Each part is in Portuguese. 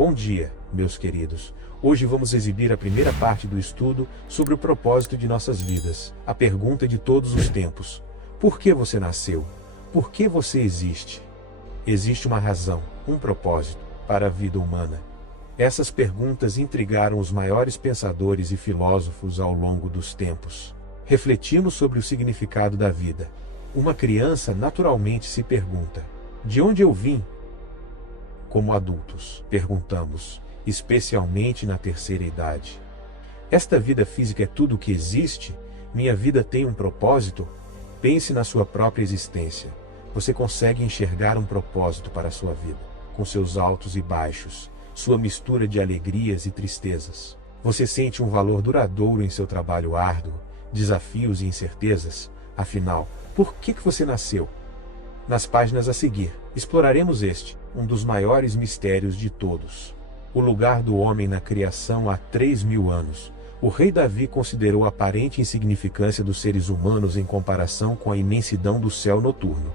Bom dia, meus queridos. Hoje vamos exibir a primeira parte do estudo sobre o propósito de nossas vidas, a pergunta de todos os tempos. Por que você nasceu? Por que você existe? Existe uma razão, um propósito, para a vida humana. Essas perguntas intrigaram os maiores pensadores e filósofos ao longo dos tempos. Refletimos sobre o significado da vida. Uma criança naturalmente se pergunta: de onde eu vim? Como adultos, perguntamos, especialmente na terceira idade: esta vida física é tudo o que existe? Minha vida tem um propósito? Pense na sua própria existência. Você consegue enxergar um propósito para a sua vida, com seus altos e baixos, sua mistura de alegrias e tristezas. Você sente um valor duradouro em seu trabalho árduo, desafios e incertezas? Afinal, por que você nasceu? Nas páginas a seguir, exploraremos um dos maiores mistérios de todos: o lugar do homem na criação há 3.000 anos. O rei Davi considerou a aparente insignificância dos seres humanos em comparação com a imensidão do céu noturno.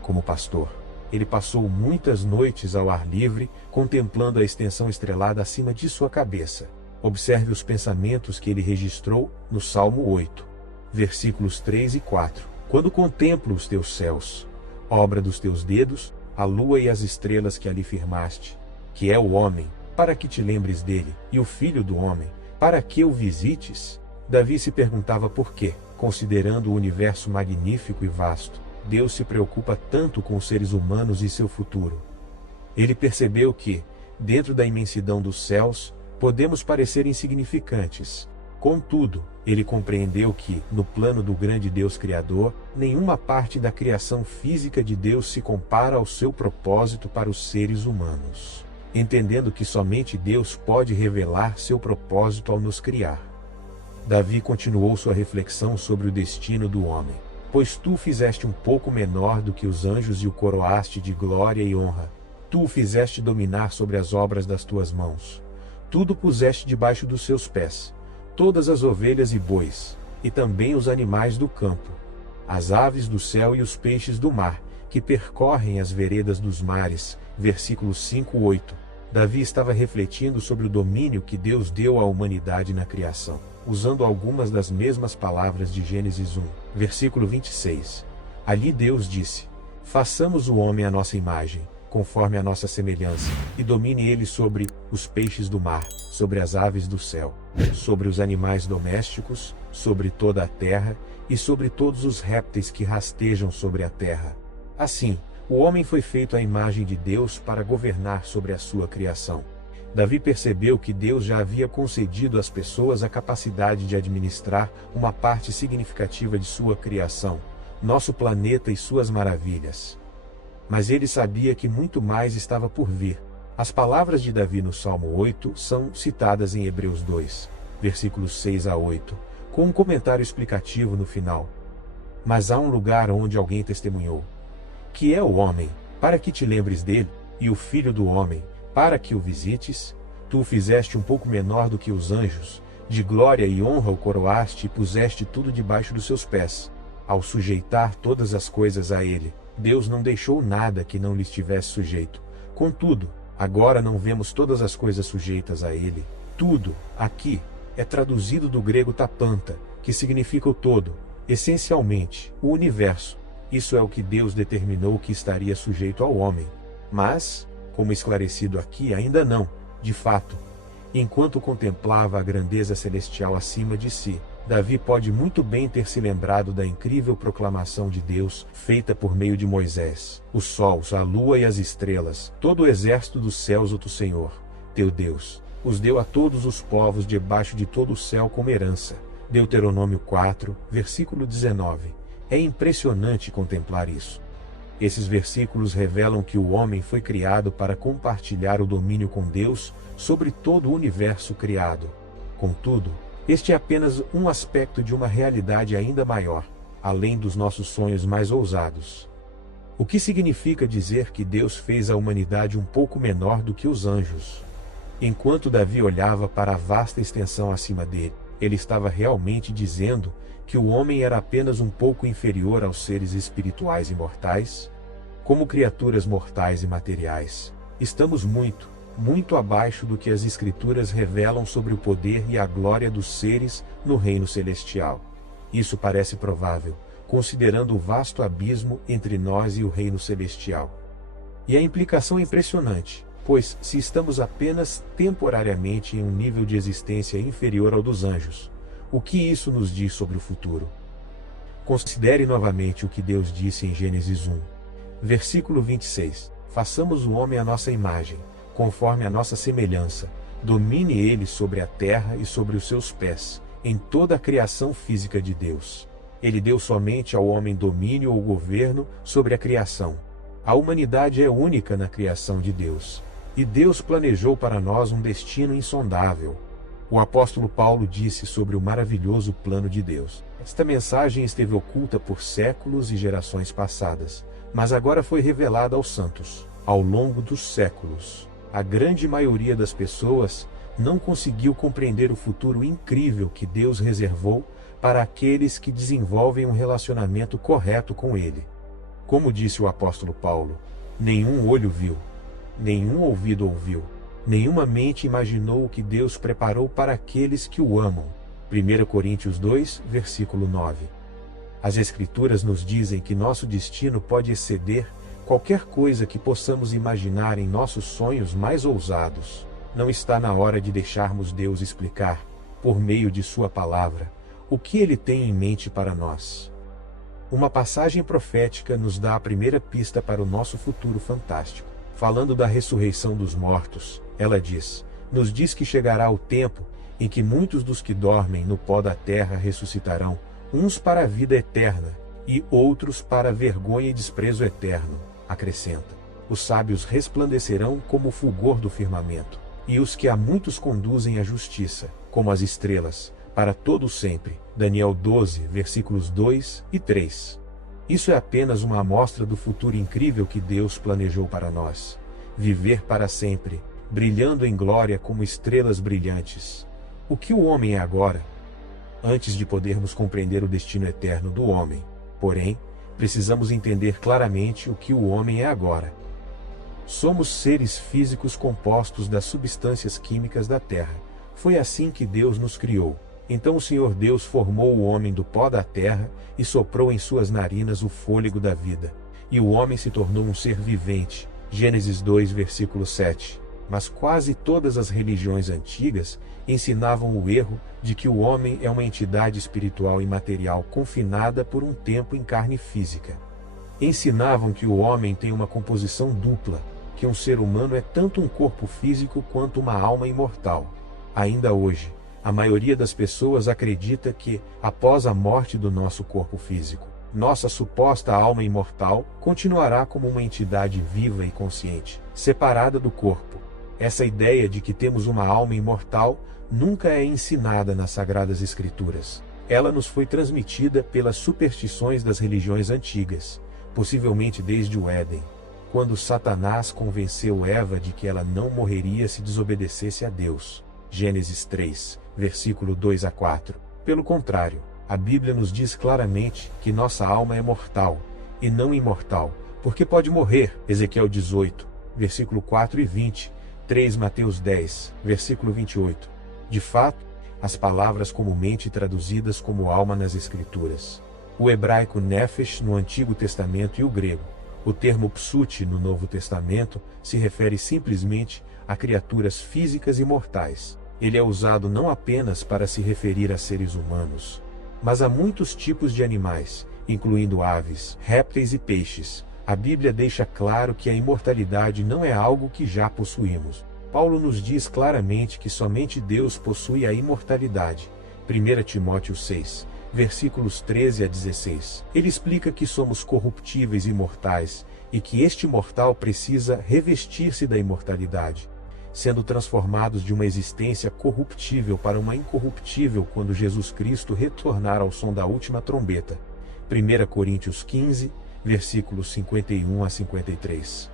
Como pastor, ele passou muitas noites ao ar livre, contemplando a extensão estrelada acima de sua cabeça. Observe os pensamentos que ele registrou no Salmo 8, versículos 3 e 4. Quando contemplo os teus céus, obra dos teus dedos, a lua e as estrelas que ali firmaste, que é o homem, para que te lembres dele, e o filho do homem, para que o visites? Davi se perguntava por quê, considerando o universo magnífico e vasto, Deus se preocupa tanto com os seres humanos e seu futuro. Ele percebeu que, dentro da imensidão dos céus, podemos parecer insignificantes. Contudo, ele compreendeu que, no plano do grande Deus Criador, nenhuma parte da criação física de Deus se compara ao seu propósito para os seres humanos. Entendendo que somente Deus pode revelar seu propósito ao nos criar, Davi continuou sua reflexão sobre o destino do homem. Pois tu o fizeste um pouco menor do que os anjos e o coroaste de glória e honra. Tu o fizeste dominar sobre as obras das tuas mãos. Tudo puseste debaixo dos seus pés, todas as ovelhas e bois, e também os animais do campo, as aves do céu e os peixes do mar, que percorrem as veredas dos mares. Versículos 5 e 8. Davi estava refletindo sobre o domínio que Deus deu à humanidade na criação, usando algumas das mesmas palavras de Gênesis 1, versículo 26. Ali Deus disse: façamos o homem à nossa imagem, conforme a nossa semelhança, e domine ele sobre os peixes do mar, sobre as aves do céu, sobre os animais domésticos, sobre toda a terra, e sobre todos os répteis que rastejam sobre a terra. Assim, o homem foi feito à imagem de Deus para governar sobre a sua criação. Davi percebeu que Deus já havia concedido às pessoas a capacidade de administrar uma parte significativa de sua criação, nosso planeta e suas maravilhas. Mas ele sabia que muito mais estava por vir. As palavras de Davi no Salmo 8 são citadas em Hebreus 2, versículos 6 a 8, com um comentário explicativo no final. Mas há um lugar onde alguém testemunhou, que é o homem, para que te lembres dele, e o filho do homem, para que o visites. Tu o fizeste um pouco menor do que os anjos, de glória e honra o coroaste e puseste tudo debaixo dos seus pés. Ao sujeitar todas as coisas a ele, Deus não deixou nada que não lhe estivesse sujeito. Contudo, agora não vemos todas as coisas sujeitas a ele. Tudo, aqui, é traduzido do grego tapanta, que significa o todo, essencialmente, o universo. Isso é o que Deus determinou que estaria sujeito ao homem. Mas, como esclarecido aqui, ainda não, de fato. Enquanto contemplava a grandeza celestial acima de si, Davi pode muito bem ter se lembrado da incrível proclamação de Deus, feita por meio de Moisés: os sols, a lua e as estrelas, todo o exército dos céus o Senhor, teu Deus, os deu a todos os povos debaixo de todo o céu como herança. Deuteronômio 4, versículo 19. É impressionante contemplar isso. Esses versículos revelam que o homem foi criado para compartilhar o domínio com Deus sobre todo o universo criado. Contudo, este é apenas um aspecto de uma realidade ainda maior, além dos nossos sonhos mais ousados. O que significa dizer que Deus fez a humanidade um pouco menor do que os anjos? Enquanto Davi olhava para a vasta extensão acima dele, ele estava realmente dizendo que o homem era apenas um pouco inferior aos seres espirituais e mortais? Como criaturas mortais e materiais, estamos muito, muito abaixo do que as Escrituras revelam sobre o poder e a glória dos seres no reino celestial. Isso parece provável, considerando o vasto abismo entre nós e o reino celestial. E a implicação é impressionante, pois, se estamos apenas temporariamente em um nível de existência inferior ao dos anjos, o que isso nos diz sobre o futuro? Considere novamente o que Deus disse em Gênesis 1. Versículo 26. Façamos o homem à nossa imagem, conforme a nossa semelhança, domine ele sobre a terra e sobre os seus pés, em toda a criação física de Deus. Ele deu somente ao homem domínio ou governo sobre a criação. A humanidade é única na criação de Deus. E Deus planejou para nós um destino insondável. O apóstolo Paulo disse sobre o maravilhoso plano de Deus. Esta mensagem esteve oculta por séculos e gerações passadas, mas agora foi revelada aos santos. Ao longo dos séculos, a grande maioria das pessoas não conseguiu compreender o futuro incrível que Deus reservou para aqueles que desenvolvem um relacionamento correto com Ele. Como disse o apóstolo Paulo, nenhum olho viu, nenhum ouvido ouviu, nenhuma mente imaginou o que Deus preparou para aqueles que o amam. 1 Coríntios 2, versículo 9. As Escrituras nos dizem que nosso destino pode exceder qualquer coisa que possamos imaginar em nossos sonhos mais ousados. Não está na hora de deixarmos Deus explicar, por meio de Sua palavra, o que Ele tem em mente para nós. Uma passagem profética nos dá a primeira pista para o nosso futuro fantástico. Falando da ressurreição dos mortos, ela nos diz que chegará o tempo em que muitos dos que dormem no pó da terra ressuscitarão, uns para a vida eterna, e outros para vergonha e desprezo eterno. Acrescenta: os sábios resplandecerão como o fulgor do firmamento, e os que a muitos conduzem à justiça, como as estrelas, para todo sempre. Daniel 12, versículos 2 e 3. Isso é apenas uma amostra do futuro incrível que Deus planejou para nós. Viver para sempre, brilhando em glória como estrelas brilhantes. O que o homem é agora? Antes de podermos compreender o destino eterno do homem, porém, precisamos entender claramente o que o homem é agora. Somos seres físicos compostos das substâncias químicas da terra. Foi assim que Deus nos criou. Então o Senhor Deus formou o homem do pó da terra e soprou em suas narinas o fôlego da vida. E o homem se tornou um ser vivente. Gênesis 2, versículo 7. Mas quase todas as religiões antigas ensinavam o erro de que o homem é uma entidade espiritual e material confinada por um tempo em carne física. Ensinavam que o homem tem uma composição dupla, que um ser humano é tanto um corpo físico quanto uma alma imortal. Ainda hoje, a maioria das pessoas acredita que, após a morte do nosso corpo físico, nossa suposta alma imortal continuará como uma entidade viva e consciente, separada do corpo. Essa ideia de que temos uma alma imortal nunca é ensinada nas Sagradas Escrituras. Ela nos foi transmitida pelas superstições das religiões antigas, possivelmente desde o Éden, quando Satanás convenceu Eva de que ela não morreria se desobedecesse a Deus. Gênesis 3, versículo 2 a 4. Pelo contrário, a Bíblia nos diz claramente que nossa alma é mortal, e não imortal, porque pode morrer. Ezequiel 18, versículo 4 e 20, 3 Mateus 10, versículo 28. De fato, as palavras comumente traduzidas como alma nas Escrituras, o hebraico nefesh no Antigo Testamento e o grego, o termo psuti no Novo Testamento, se refere simplesmente a criaturas físicas e mortais. Ele é usado não apenas para se referir a seres humanos, mas a muitos tipos de animais, incluindo aves, répteis e peixes. A Bíblia deixa claro que a imortalidade não é algo que já possuímos. Paulo nos diz claramente que somente Deus possui a imortalidade. 1 Timóteo 6, versículos 13 a 16. Ele explica que somos corruptíveis e mortais, e que este mortal precisa revestir-se da imortalidade, sendo transformados de uma existência corruptível para uma incorruptível quando Jesus Cristo retornar ao som da última trombeta. 1 Coríntios 15, versículos 51 a 53.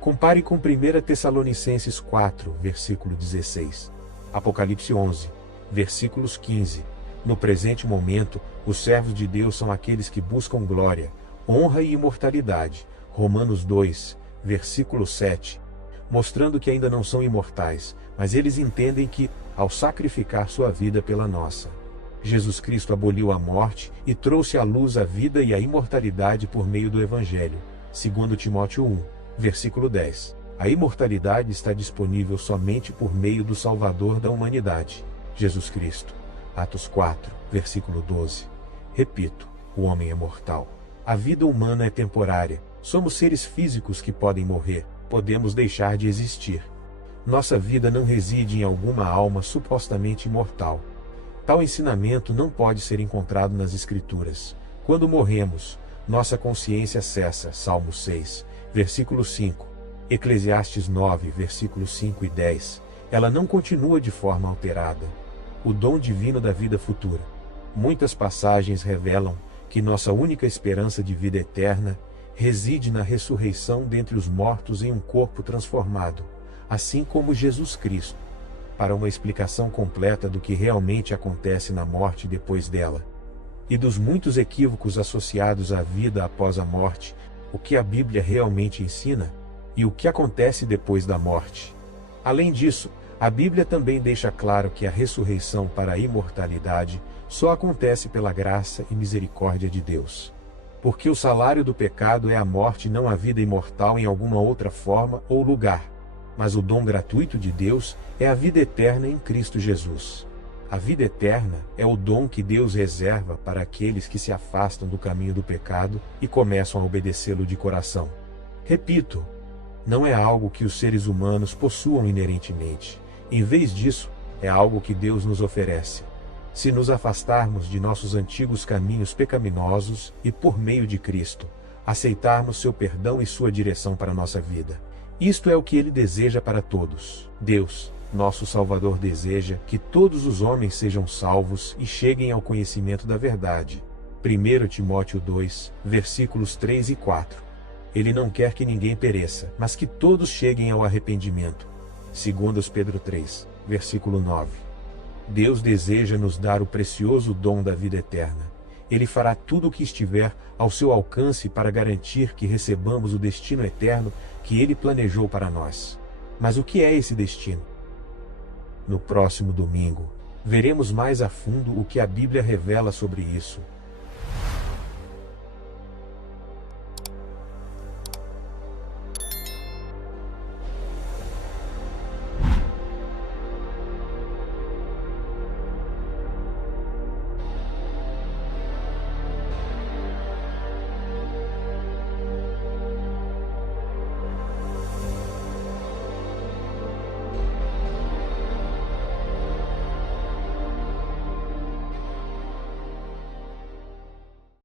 Compare com 1 Tessalonicenses 4, versículo 16. Apocalipse 11, versículos 15. No presente momento, os servos de Deus são aqueles que buscam glória, honra e imortalidade. Romanos 2, versículo 7. mostrando que ainda não são imortais, mas eles entendem que, ao sacrificar sua vida pela nossa, Jesus Cristo aboliu a morte e trouxe à luz a vida e a imortalidade por meio do Evangelho, segundo Timóteo 1, versículo 10. A imortalidade está disponível somente por meio do Salvador da humanidade, Jesus Cristo. Atos 4, versículo 12. Repito, o homem é mortal. A vida humana é temporária. Somos seres físicos que podem morrer, podemos deixar de existir. Nossa vida não reside em alguma alma supostamente imortal. Tal ensinamento não pode ser encontrado nas Escrituras. Quando morremos, nossa consciência cessa. Salmo 6, versículo 5. Eclesiastes 9, versículos 5 e 10. Ela não continua de forma alterada. O dom divino da vida futura. Muitas passagens revelam que nossa única esperança de vida eterna reside na ressurreição dentre os mortos em um corpo transformado, assim como Jesus Cristo. Para uma explicação completa do que realmente acontece na morte depois dela, e dos muitos equívocos associados à vida após a morte, o que a Bíblia realmente ensina, e o que acontece depois da morte. Além disso, a Bíblia também deixa claro que a ressurreição para a imortalidade só acontece pela graça e misericórdia de Deus. Porque o salário do pecado é a morte, não a vida imortal em alguma outra forma ou lugar. Mas o dom gratuito de Deus é a vida eterna em Cristo Jesus. A vida eterna é o dom que Deus reserva para aqueles que se afastam do caminho do pecado e começam a obedecê-lo de coração. Repito, não é algo que os seres humanos possuam inerentemente. Em vez disso, é algo que Deus nos oferece. Se nos afastarmos de nossos antigos caminhos pecaminosos e, por meio de Cristo, aceitarmos seu perdão e sua direção para a nossa vida. Isto é o que Ele deseja para todos. Deus, nosso Salvador, deseja que todos os homens sejam salvos e cheguem ao conhecimento da verdade. 1 Timóteo 2, versículos 3 e 4. Ele não quer que ninguém pereça, mas que todos cheguem ao arrependimento. 2 Pedro 3, versículo 9. Deus deseja nos dar o precioso dom da vida eterna. Ele fará tudo o que estiver ao seu alcance para garantir que recebamos o destino eterno que Ele planejou para nós. Mas o que é esse destino? No próximo domingo, veremos mais a fundo o que a Bíblia revela sobre isso.